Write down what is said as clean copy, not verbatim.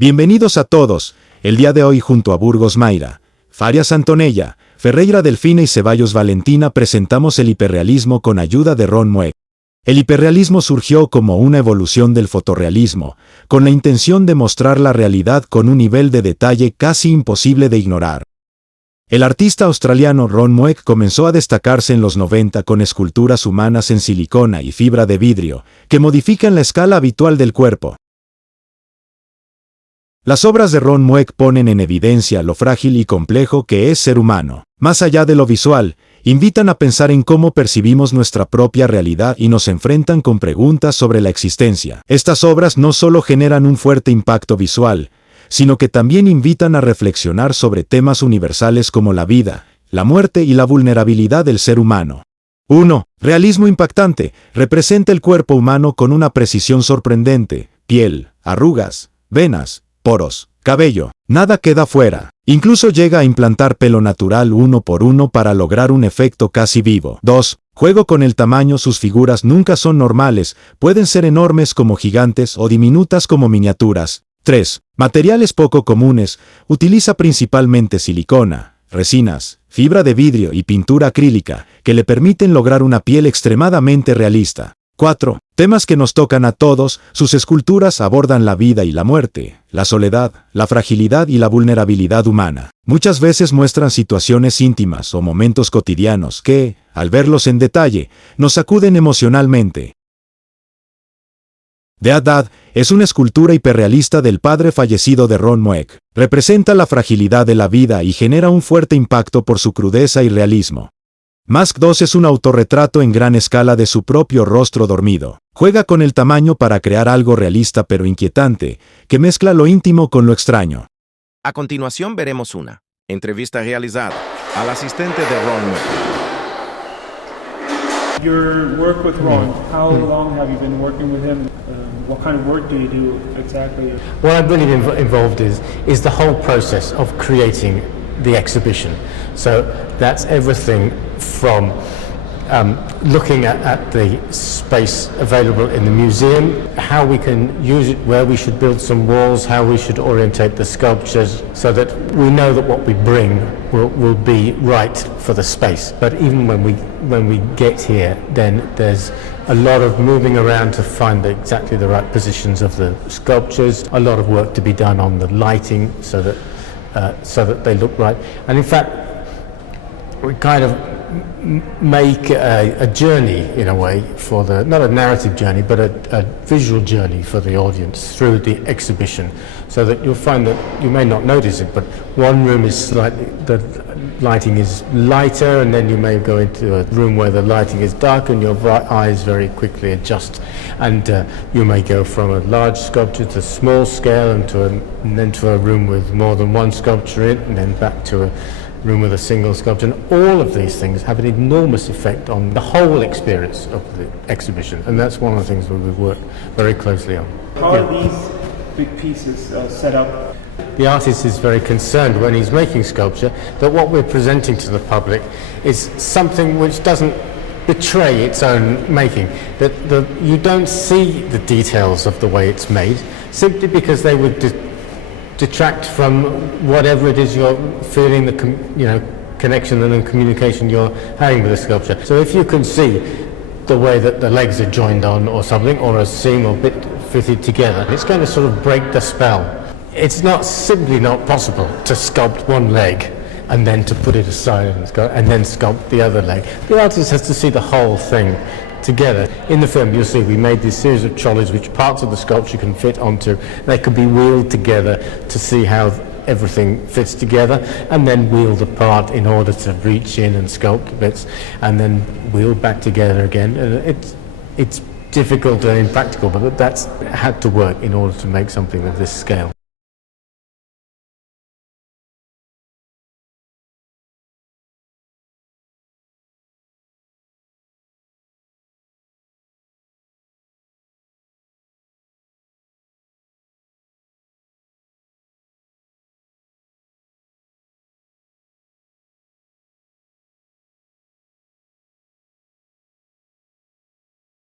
Bienvenidos a todos, el día de hoy junto a Burgos Mayra, Farias Antonella, Ferreira Delfina y Ceballos Valentina presentamos el hiperrealismo con ayuda de Ron Mueck. El hiperrealismo surgió como una evolución del fotorrealismo, con la intención de mostrar la realidad con un nivel de detalle casi imposible de ignorar. El artista australiano Ron Mueck comenzó a destacarse en los 90 con esculturas humanas en silicona y fibra de vidrio, que modifican la escala habitual del cuerpo. Las obras de Ron Mueck ponen en evidencia lo frágil y complejo que es ser humano. Más allá de lo visual, invitan a pensar en cómo percibimos nuestra propia realidad y nos enfrentan con preguntas sobre la existencia. Estas obras no solo generan un fuerte impacto visual, sino que también invitan a reflexionar sobre temas universales como la vida, la muerte y la vulnerabilidad del ser humano. 1. Realismo impactante. Representa el cuerpo humano con una precisión sorprendente. Piel, arrugas, venas, poros, cabello. Nada queda fuera. Incluso llega a implantar pelo natural uno por uno para lograr un efecto casi vivo. 2. Juego con el tamaño. Sus figuras nunca son normales, pueden ser enormes como gigantes o diminutas como miniaturas. 3. Materiales poco comunes. Utiliza principalmente silicona, resinas, fibra de vidrio y pintura acrílica, que le permiten lograr una piel extremadamente realista. 4. Temas que nos tocan a todos. Sus esculturas abordan la vida y la muerte, la soledad, la fragilidad y la vulnerabilidad humana. Muchas veces muestran situaciones íntimas o momentos cotidianos que, al verlos en detalle, nos sacuden emocionalmente. The Dad es una escultura hiperrealista del padre fallecido de Ron Mueck. Representa la fragilidad de la vida y genera un fuerte impacto por su crudeza y realismo. Mueck 2 es un autorretrato en gran escala de su propio rostro dormido. Juega con el tamaño para crear algo realista pero inquietante, que mezcla lo íntimo con lo extraño. A continuación veremos una entrevista realizada al asistente de Ron Mueck. Your work with Ron, how long have you been working with him? What kind of work do you do exactly? What I'm really involved is the whole process of creating the exhibition. So that's everything from looking at the space available in the museum, how we can use it, where we should build some walls, how we should orientate the sculptures so that we know that what we bring will be right for the space. But even when we get here, then there's a lot of moving around to find exactly the right positions of the sculptures, a lot of work to be done on the lighting so that they look right. And in fact, we kind of make a journey in a way for the, not a narrative journey, but a visual journey for the audience through the exhibition, so that you'll find that you may not notice it, but one room is slightly, the lighting is lighter, and then you may go into a room where the lighting is darker and your eyes very quickly adjust, and you may go from a large sculpture to small scale and then to a room with more than one sculpture in it, and then back to a room with a single sculpture. And all of these things have an enormous effect on the whole experience of the exhibition, and that's one of the things that we've worked very closely on. How are these big pieces set up? The artist is very concerned when he's making sculpture that what we're presenting to the public is something which doesn't betray its own making, that you don't see the details of the way it's made simply because they would detract from whatever it is you're feeling, the connection and the communication you're having with the sculpture. So if you can see the way that the legs are joined on or something, or a seam or bit fitted together, it's going to sort of break the spell. It's simply not possible to sculpt one leg and then to put it aside and then sculpt the other leg. The artist has to see the whole thing together. In the film you'll see we made this series of trolleys which parts of the sculpture can fit onto. They could be wheeled together to see how everything fits together, and then wheeled apart in order to reach in and sculpt bits, and then wheeled back together again. It's difficult and impractical, but that's had to work in order to make something of this scale.